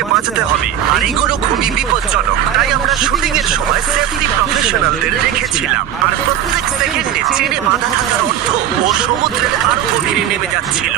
আমাদেরকে বাঁচাতে হবে, আর এগুলো খুবই বিপজ্জনক। তাই আমরা শুটিং এর সময় সেফটি প্রফেশনালদের রেখেছিলাম। আর প্রত্যেক সেকেন্ডে চেনে বাঁধা থাকার অর্থ ও সমুদ্রের আরো গভীরে নেমে যাচ্ছিল।